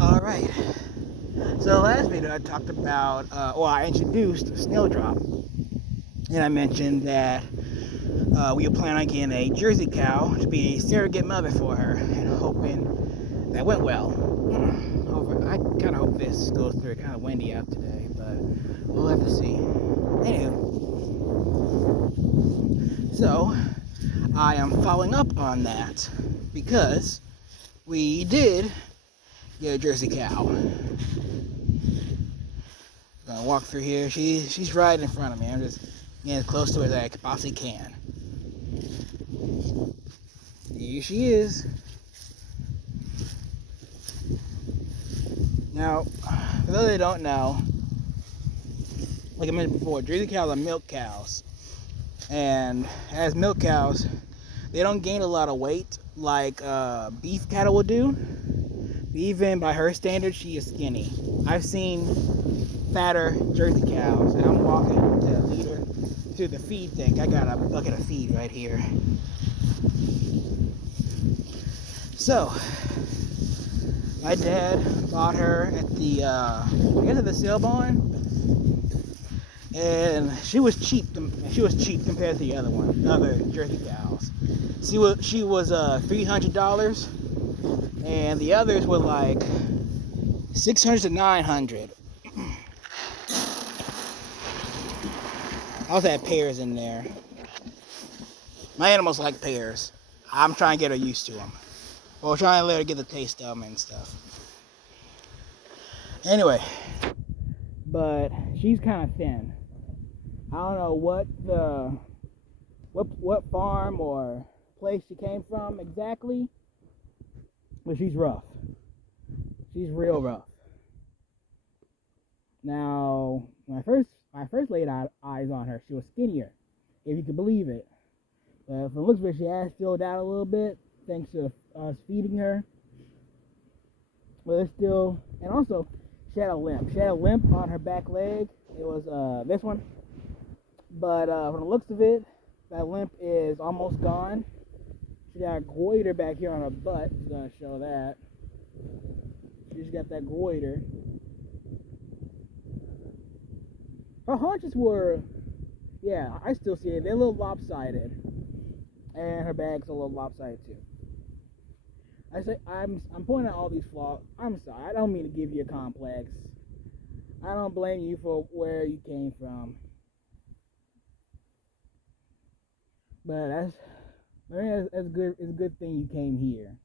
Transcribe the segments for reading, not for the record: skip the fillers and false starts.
Alright, so the last video I talked about, I introduced Snowdrop, and I mentioned that we were planning on getting a Jersey cow to be a surrogate mother for her, and hoping that went well. I kind of hope this goes through. It's kind of windy out today, but we'll have to see. Anywho, so I am following up on that because we did get a Jersey cow. Gonna walk through here. She's right in front of me. I'm just getting as close to her as I possibly can. Here she is. Now, for those that don't know, like I mentioned before, Jersey cows are milk cows. And as milk cows, they don't gain a lot of weight like beef cattle will do. Even by her standards, she is skinny. I've seen fatter Jersey cows, and I'm walking to lead her to the feed tank. I got a bucket of feed right here. So, my dad bought her at the, I guess at the sale barn, and she was cheap compared to the other Jersey cows. She was $300, and the others were like $600 to $900. I also had pears in there. My animals like pears. I'm trying to get her used to them. Or trying to let her get the taste of them and stuff. Anyway, but she's kind of thin. I don't know what farm or place she came from exactly, but she's rough. She's real rough. Now, when I first laid eyes on her, she was skinnier, if you can believe it. From the looks of it, she has filled out a little bit, thanks to us feeding her. But it's still, and also, she had a limp. She had a limp on her back leg. It was this one. But from the looks of it, that limp is almost gone. She got a goiter back here on her butt. I'm going to show that. She's got that goiter. Her haunches were, yeah, I still see it. They're a little lopsided. And her bag's a little lopsided too. I'm pointing out all these flaws. I'm sorry. I don't mean to give you a complex. I don't blame you for where you came from. But that's good. It's a good thing you came here.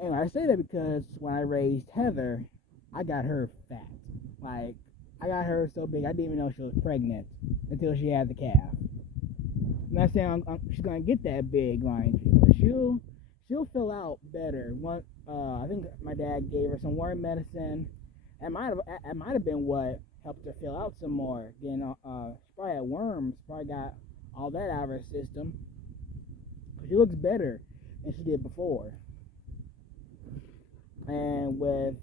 Anyway, I say that because when I raised Heather, I got her fat. Like, I got her so big, I didn't even know she was pregnant until she had the calf. I'm not saying she's gonna get that big, mind you, but she'll fill out better. I think my dad gave her some worm medicine. It might have been what helped her fill out some more. Again, she probably had worms. Probably got all that out of her system. She looks better than she did before. And with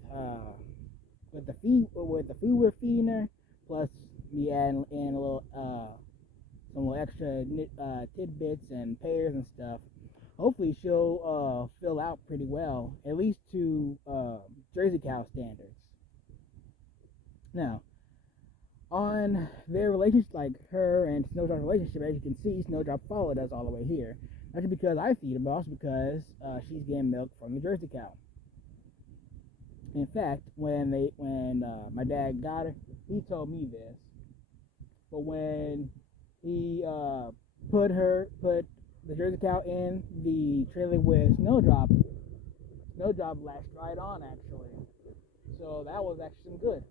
the food we're feeding her, plus me adding in a little some little extra tidbits and pears and stuff, hopefully she'll fill out pretty well, at least to Jersey cow standards. Now, on their relationship, like her and Snowdrop's relationship, as you can see, Snowdrop followed us all the way here. Not just because I feed her, but also because she's getting milk from the Jersey cow. In fact, when my dad got her, he told me this. But when he put the Jersey cow in the trailer with Snowdrop latched right on actually. So that was actually some good.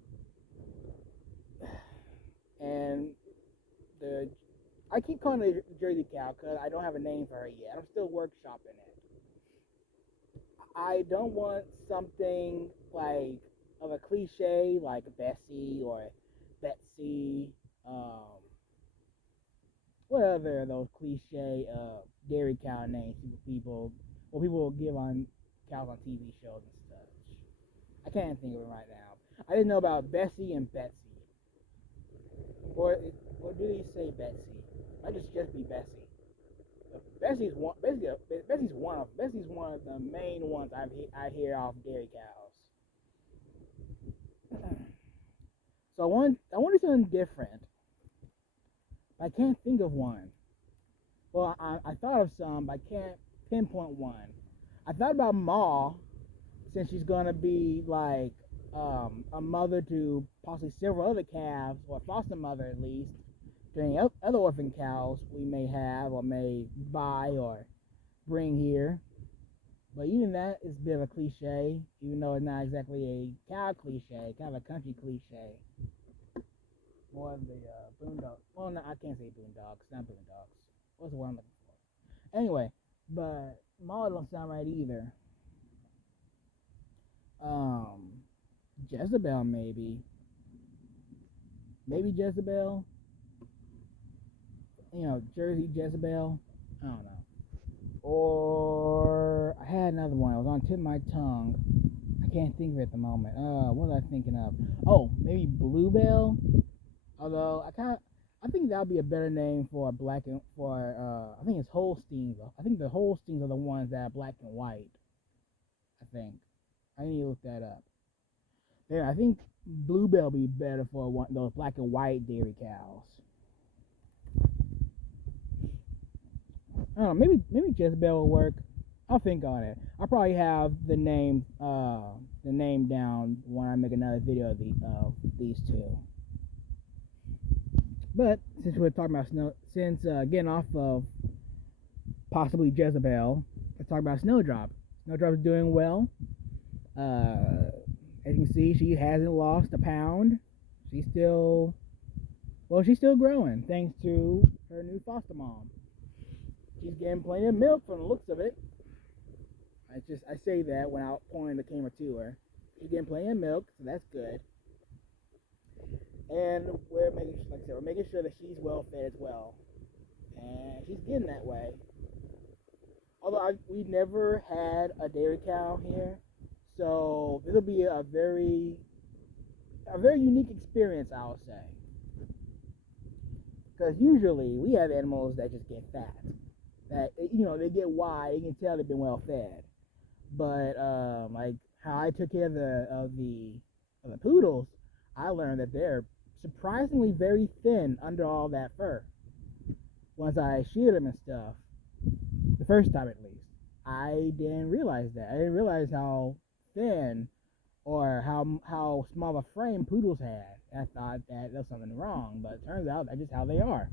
And I keep calling it the Jersey cow because I don't have a name for her yet. I'm still workshopping it. I don't want something like of a cliche like Bessie or Betsy, what other of those cliche dairy cow names people will give on cows on TV shows and stuff. I can't think of it right now. I didn't know about Bessie and Betsy. Or do they say Betsy? Might just be Bessie. Bessie's one of the main ones I hear off dairy cows. So I want to do something different. I can't think of one. Well, I thought of some, but I can't pinpoint one. I thought about Ma, since she's gonna be like a mother to possibly several other calves, or a foster mother at least, to any other orphan cows we may have or may buy or bring here. But even that is a bit of a cliche, even though it's not exactly a cow cliche, kind of a country cliche. More of the boondocks. Well, no, I can't say boondocks, not boondocks. What's the word I'm looking for? Anyway, but Ma don't sound right either. Jezebel maybe. Maybe Jezebel. Jersey Jezebel. I don't know. Or I had another one. It was on the tip of my tongue. I can't think of it at the moment. What was I thinking of? Oh, maybe Bluebell. Although I think that would be a better name for I think it's Holsteins. I think the Holsteins are the ones that are black and white. I think. I need to look that up. Yeah, I think Bluebell would be better for those black and white dairy cows. I don't know, maybe Jezebel will work. I'll think on it. I'll probably have the name down when I make another video of these two. But since we're talking about getting off of possibly Jezebel, let's talk about Snowdrop. Snowdrop is doing well. As you can see, she hasn't lost a pound. She's still growing thanks to her new foster mom. She's getting plenty of milk from the looks of it. I say that without pointing the camera to her. She's getting plenty of milk, so that's good. And we're making sure that she's well fed as well, and she's getting that way. Although we never had a dairy cow here, so it'll be a very unique experience, I would say. Because usually we have animals that just get fat, that they get wide, you can tell they've been well fed. But like how I took care of the poodles, I learned that they're surprisingly very thin under all that fur. Once I sheared them and stuff, the first time at least, I didn't realize that. I didn't realize how thin or how small of a frame poodles had. I thought that there was something wrong, but it turns out that's just how they are.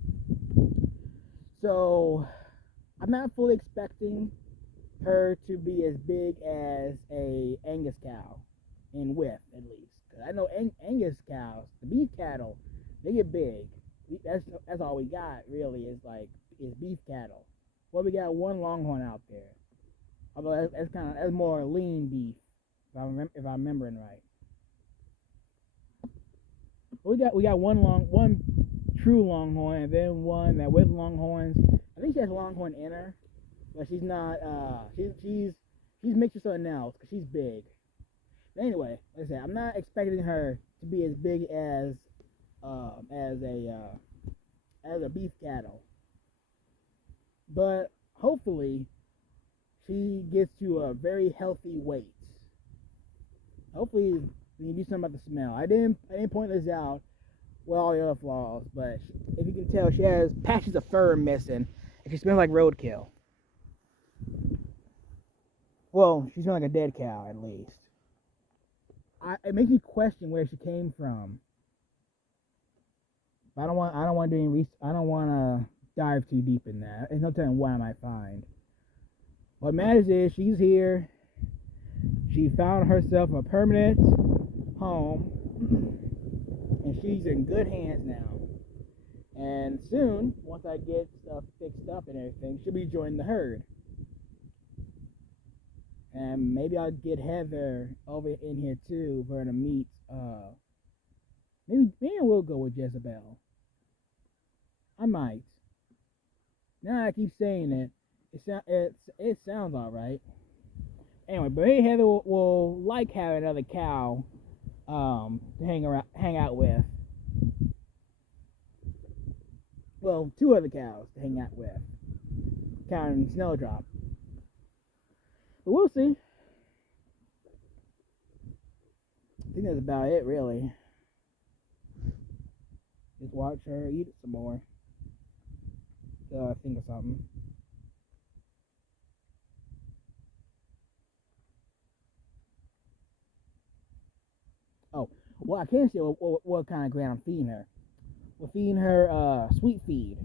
So I'm not fully expecting her to be as big as a Angus cow in width, at least. Cause I know Angus cows, the beef cattle, they get big. That's all we got really is beef cattle. Well, we got one Longhorn out there, although that's more lean beef, if I'm remembering right. We got one true Longhorn, and then one that with Longhorns. I think she has Longhorn in her, but she's not. She's mixed with something else because she's big. But anyway, like I said, I'm not expecting her to be as big as a beef cattle, but hopefully she gets to a very healthy weight. Hopefully we can do something about the smell. I didn't point this out with all the other flaws, but if you can tell, she has patches of fur missing, and she smells like roadkill. Well, she smells like a dead cow at least. It makes me question where she came from. But I don't want to do any research. I don't want to dive too deep in that. There's no telling what I might find. What matters is she's here. She found herself a permanent home, and she's in good hands now. And soon, once I get stuff fixed up and everything, she'll be joining the herd. And maybe I'll get Heather over in here too for her to meet. Maybe I will go with Jezebel. I might. Now I keep saying it. It sounds alright. Anyway, but maybe Heather will like having another cow to hang out with. Well, two other cows to hang out with. counting Snowdrop. But we'll see. I think that's about it, really. Just watch her eat it some more. I think of something. Oh, well, I can't say what kind of grain I'm feeding her. We're feeding her sweet feed.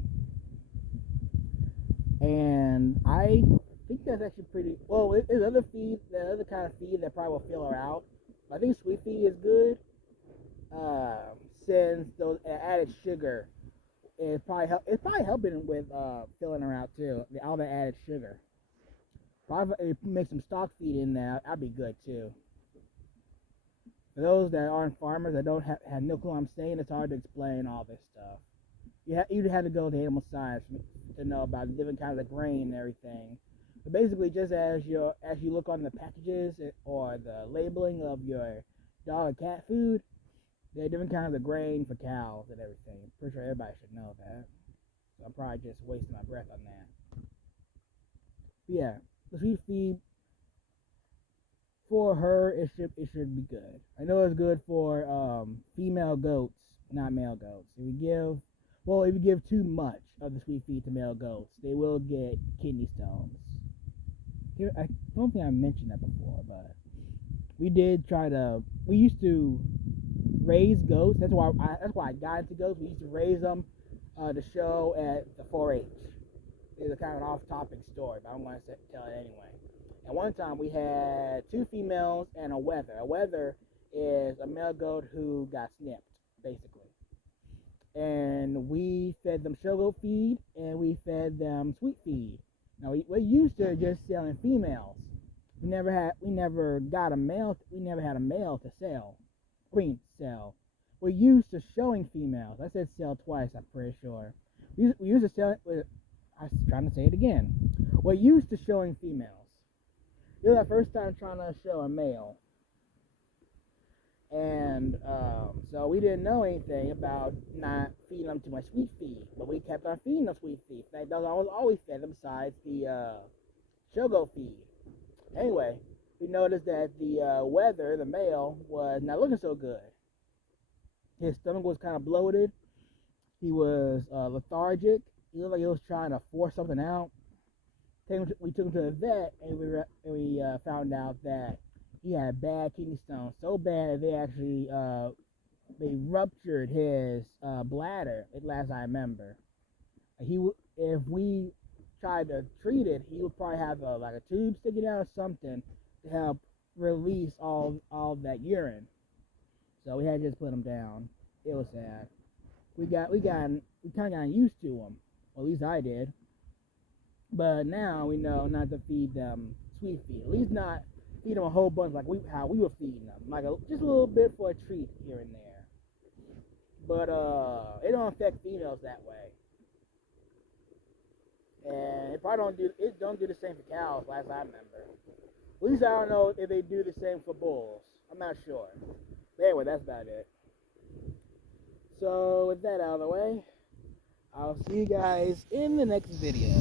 And I think that's actually pretty. Well, there's other feed, the other kind of feed that probably will fill her out. But I think sweet feed is good, since those added sugar is probably helping with filling her out too. All the added sugar. If you make some stock feed in there, that'd be good too. For those that aren't farmers that don't have no clue what I'm saying, it's hard to explain all this stuff. You'd have to go to animal science to know about the different kinds of grain and everything. But basically, just as you look on the packages or the labeling of your dog or cat food, there are different kinds of grain for cows and everything. I'm pretty sure everybody should know that. So I'm probably just wasting my breath on that. But yeah, the sweet feed for her, it should be good. I know it's good for female goats, not male goats. If you give too much of the sweet feed to male goats, they will get kidney stones. I don't think I mentioned that before, but we used to raise goats. That's why I got into goats. We used to raise them to show at the 4-H. It's a kind of an off-topic story, but I'm going to tell it anyway. And one time we had 2 females and a wether. A wether is a male goat who got snipped, basically. And we fed them sugar feed and we fed them sweet feed. Now we used to just selling females. We never had a male to sell. Sell. We're used to showing females. I said sell twice, I'm pretty sure. We used to sell it. I was trying to say it again. We're used to showing females. This is our first time trying to show a male. And so we didn't know anything about not feeding them too much sweet feed. But we kept on feeding them sweet feed. That was always fed them besides the sugar feed. Anyway, we noticed that the wether, the male, was not looking so good. His stomach was kind of bloated. He was lethargic. He looked like he was trying to force something out. We took him to the vet, and we found out that he had bad kidney stones, so bad that they actually they ruptured his bladder. At last I remember, if we tried to treat it, he would probably have a tube sticking out or something to help release all that urine. So we had to just put him down. It was sad. We kind of got used to him. Well, at least I did. But now we know not to feed them sweet feed. At least not feed them a whole bunch like how we were feeding them. Just a little bit for a treat here and there. But it don't affect females that way. And it probably don't do the same for cows, last I remember. At least I don't know if they do the same for bulls. I'm not sure. But anyway, that's about it. So with that out of the way, I'll see you guys in the next video.